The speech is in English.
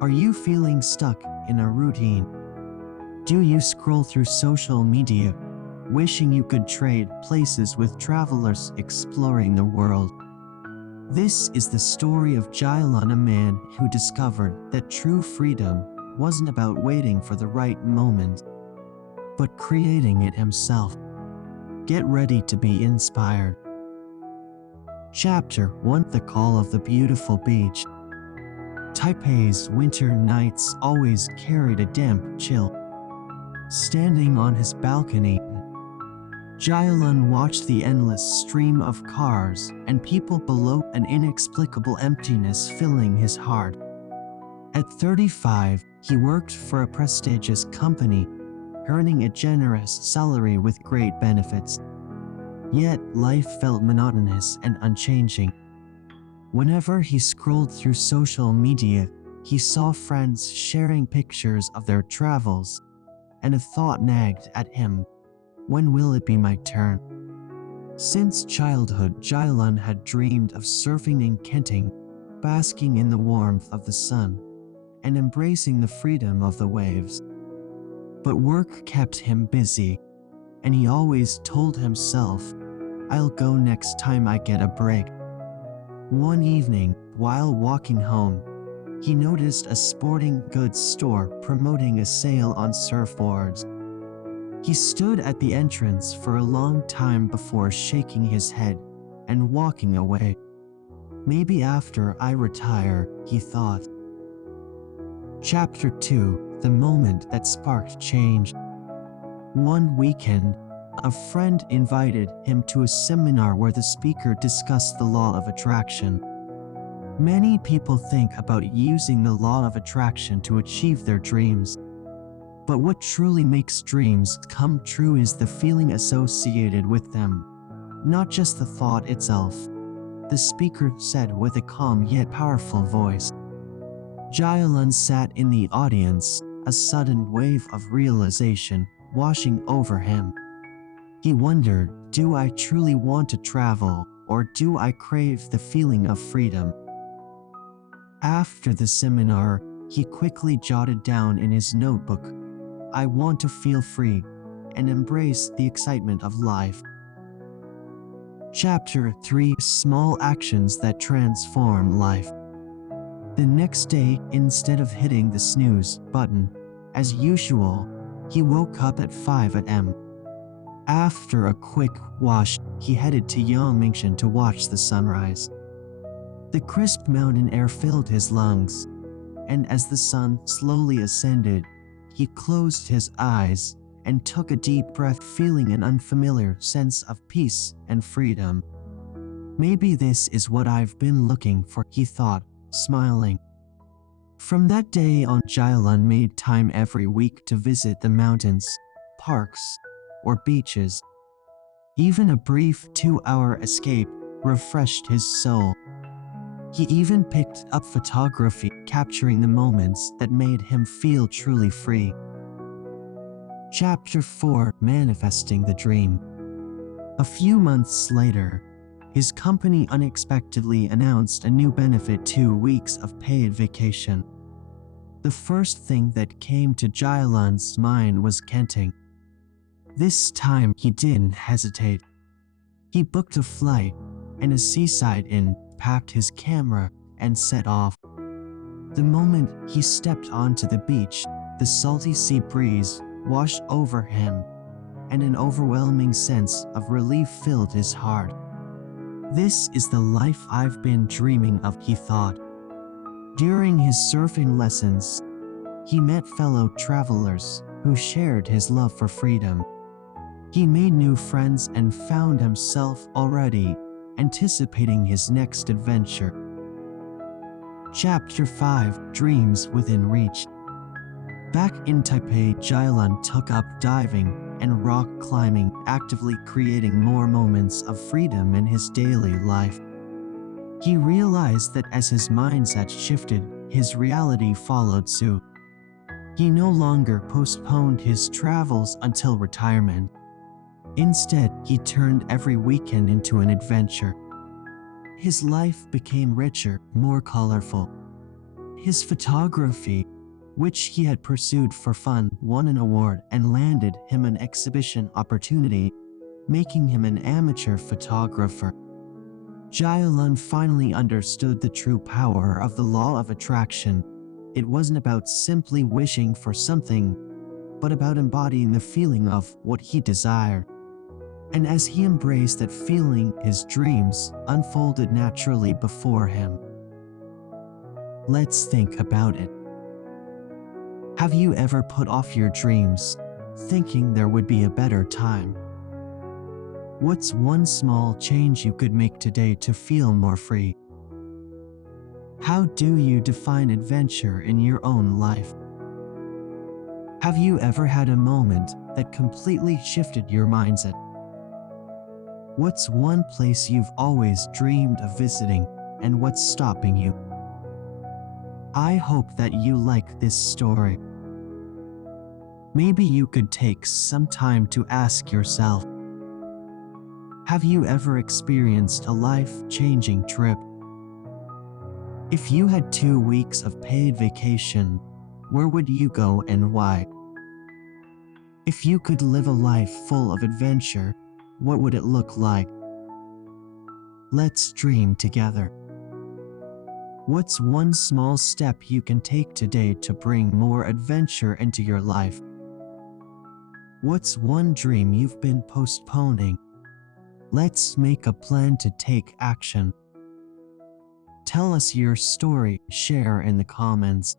Are you feeling stuck in a routine? Do you scroll through social media, wishing you could trade places with travelers exploring the world? This is the story of Jialun, a man who discovered that true freedom wasn't about waiting for the right moment, but creating it himself. Get ready to be inspired. Chapter 1: The Call of the Beautiful Beach. Taipei's winter nights always carried a damp chill. Standing on his balcony, Jialun watched the endless stream of cars and people below, an inexplicable emptiness filling his heart. At 35, he worked for a prestigious company, earning a generous salary with great benefits. Yet, life felt monotonous and unchanging. Whenever he scrolled through social media, he saw friends sharing pictures of their travels, and a thought nagged at him: when will it be my turn? Since childhood, Jialun had dreamed of surfing in Kenting, basking in the warmth of the sun, and embracing the freedom of the waves. But work kept him busy, and he always told himself, "I'll go next time I get a break." One evening, while walking home, he noticed a sporting goods store promoting a sale on surfboards. He stood at the entrance for a long time before shaking his head and walking away. Maybe after I retire, he thought. Chapter 2: The Moment That Sparked Change. One weekend, a friend invited him to a seminar where the speaker discussed the law of attraction. Many people think about using the law of attraction to achieve their dreams. But what truly makes dreams come true is the feeling associated with them, not just the thought itself, the speaker said with a calm yet powerful voice. Jialun sat in the audience, a sudden wave of realization washing over him. He wondered, do I truly want to travel, or do I crave the feeling of freedom? After the seminar, he quickly jotted down in his notebook, "I want to feel free and embrace the excitement of life." Chapter 3: Small Actions That Transform Life. The next day, instead of hitting the snooze button, as usual, he woke up at 5 a.m. After a quick wash, he headed to Yangmingshan to watch the sunrise. The crisp mountain air filled his lungs, and as the sun slowly ascended, he closed his eyes and took a deep breath, feeling an unfamiliar sense of peace and freedom. Maybe this is what I've been looking for, he thought, smiling. From that day on, Jialun made time every week to visit the mountains, parks, or beaches. Even a brief 2-hour escape refreshed his soul. He even picked up photography, capturing the moments that made him feel truly free. Chapter 4: Manifesting the Dream. A few months later, his company unexpectedly announced a new benefit: 2 weeks of paid vacation. The first thing that came to Jialun's mind was Kenting. This time, he didn't hesitate. He booked a flight and a seaside inn, packed his camera, and set off. The moment he stepped onto the beach, the salty sea breeze washed over him, and an overwhelming sense of relief filled his heart. "This is the life I've been dreaming of," he thought. During his surfing lessons, he met fellow travelers who shared his love for freedom. He made new friends and found himself already anticipating his next adventure. Chapter 5: Dreams Within Reach. Back in Taipei, Jialun took up diving and rock climbing, actively creating more moments of freedom in his daily life. He realized that as his mindset shifted, his reality followed suit. He no longer postponed his travels until retirement. Instead, he turned every weekend into an adventure. His life became richer, more colorful. His photography, which he had pursued for fun, won an award and landed him an exhibition opportunity, making him an amateur photographer. Jialun finally understood the true power of the law of attraction. It wasn't about simply wishing for something, but about embodying the feeling of what he desired. And as he embraced that feeling, his dreams unfolded naturally before him. Let's think about it. Have you ever put off your dreams, thinking there would be a better time? What's one small change you could make today to feel more free? How do you define adventure in your own life? Have you ever had a moment that completely shifted your mindset? What's one place you've always dreamed of visiting, and what's stopping you? I hope that you like this story. Maybe you could take some time to ask yourself, have you ever experienced a life-changing trip? If you had 2 weeks of paid vacation, where would you go and why? If you could live a life full of adventure, what would it look like? Let's dream together. What's one small step you can take today to bring more adventure into your life? What's one dream you've been postponing? Let's make a plan to take action. Tell us your story, share in the comments.